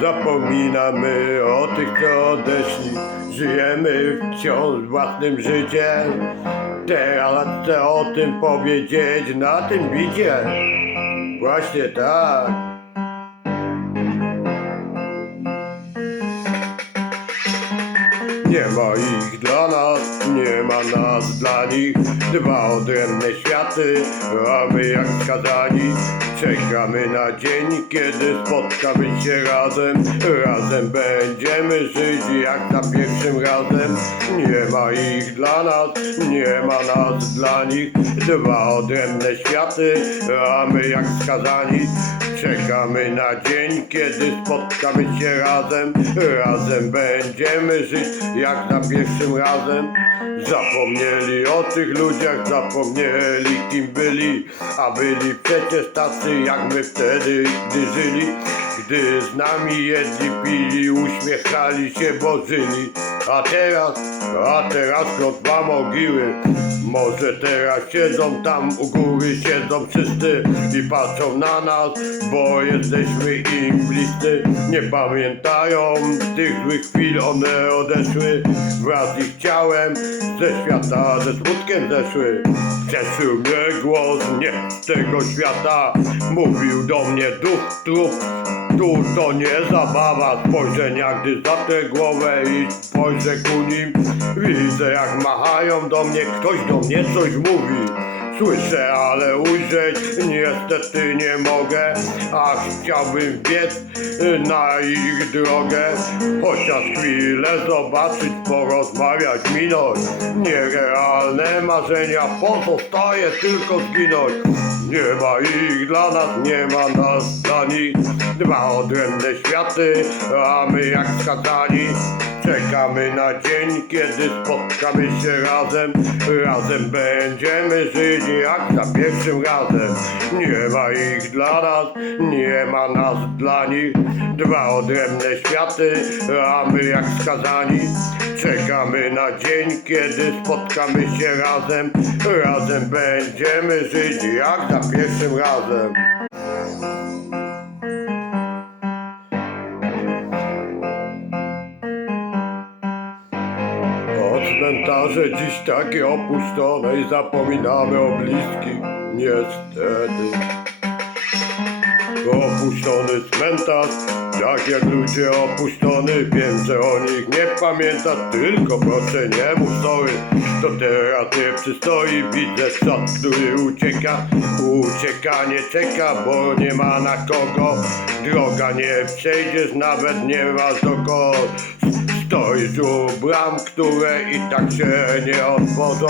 Zapominamy o tych, co odeszli. Żyjemy wciąż własnym życiem. Teraz chcę o tym powiedzieć na tym bicie. Właśnie tak. Nie ma ich dla nas, nie ma nas dla nich. Dwa odrębne światy, a my jak skazani. Czekamy na dzień, kiedy spotkamy się razem. Razem będziemy żyć jak za pierwszym razem. Nie ma ich dla nas, nie ma nas dla nich. Dwa odrębne światy, a my jak skazani. Czekamy na dzień, kiedy spotkamy się razem. Razem będziemy żyć jak za pierwszym razem. Zapomnieli o tych ludziach, zapomnieli kim byli, a byli przecież tacy jak my wtedy, gdy żyli. Gdy z nami jedli, pili, uśmiechali się, bo żyli. A teraz, a teraz to dwa mogiły. Może teraz siedzą tam u góry, siedzą wszyscy i patrzą na nas, bo jesteśmy im bliscy. Nie pamiętają tych złych chwil, one odeszły wraz z ich ciałem, ze świata, ze smutkiem zeszły. Cieszył mnie głos nie z tego świata, mówił do mnie duch trup. Tu to nie zabawa spojrzenia, gdy zatrę głowę i spojrzę ku nim. Widzę jak machają do mnie, ktoś do mnie coś mówi. Słyszę, ale ujrzeć niestety nie mogę, a chciałbym biec na ich drogę. Chociaż chwilę zobaczyć, porozmawiać, minąć. Nierealne marzenia, pozostaje tylko zginąć. Nie ma ich dla nas, nie ma nas dla. Dwa odrębne światy, a my jak skazani. Czekamy na dzień, kiedy spotkamy się razem. Razem będziemy żyć jak za pierwszym razem. Nie ma ich dla nas, nie ma nas dla nich. Dwa odrębne światy, a my jak skazani. Czekamy na dzień, kiedy spotkamy się razem. Razem będziemy żyć jak za pierwszym razem. Cmentarze dziś takie opuszczone i zapominamy o bliskich, niestety. Opuszczony cmentarz, tak jak ludzie opuszczony, wiem, że o nich nie pamiętasz, tylko proszę nie mów to teraz nie przystoi, widzę czas, który ucieka, ucieka, nie czeka, bo nie ma na kogo, droga nie przejdziesz, nawet nie masz dokąd, Stoisz u bram, które i tak się nie otworzą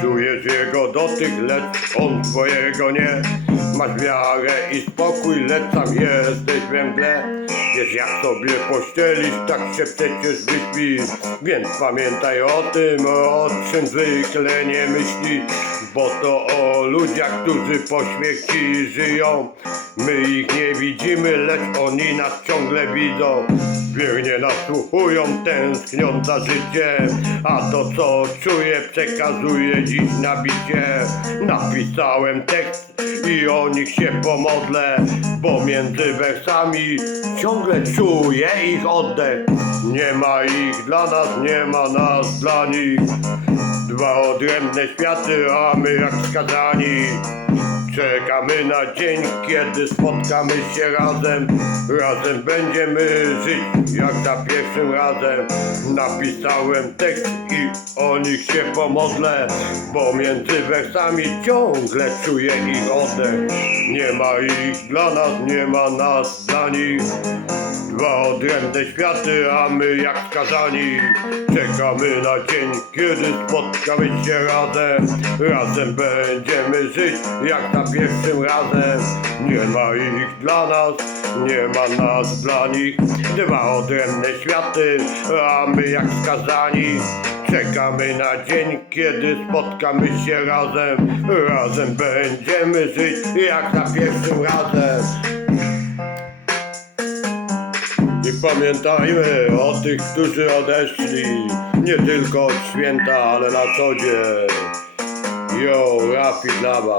Czujesz jego dotyk, lecz on twojego nie. Masz wiarę i spokój, lecz sam jesteś we mgle. Wiesz jak sobie pościelisz, tak się przecież wyśpisz Więc pamiętaj o tym, o czym zwykle nie myślisz Bo to o ludziach, którzy po śmierci żyją My ich nie widzimy, lecz oni nas ciągle widzą. Wiernie nasłuchują, tęsknią za życiem A to co czuję przekazuję dziś na bicie. Napisałem tekst i o nich się pomodlę Bo między wersami ciągle czuję ich oddech Nie ma ich dla nas, nie ma nas dla nich. Dwa odrębne światy, a my jak skazani Czekamy na dzień, kiedy spotkamy się razem. Razem będziemy żyć jak za pierwszym razem. Napisałem tekst i o nich się pomodlę Bo między wersami ciągle czuję ich oddech. Nie ma ich dla nas, nie ma nas dla nich. Dwa odrębne światy, a my jak skazani. Czekamy na dzień, kiedy spotkamy się razem. Razem będziemy żyć jak za pierwszym razem Nie ma ich dla nas, nie ma nas dla nich. Dwa odrębne światy, a my jak skazani. Czekamy na dzień, kiedy spotkamy się razem. Razem będziemy żyć jak za pierwszym razem. I pamiętajmy o tych, którzy odeszli. Nie tylko od święta, ale na co dzień. Yo, Rafi Daba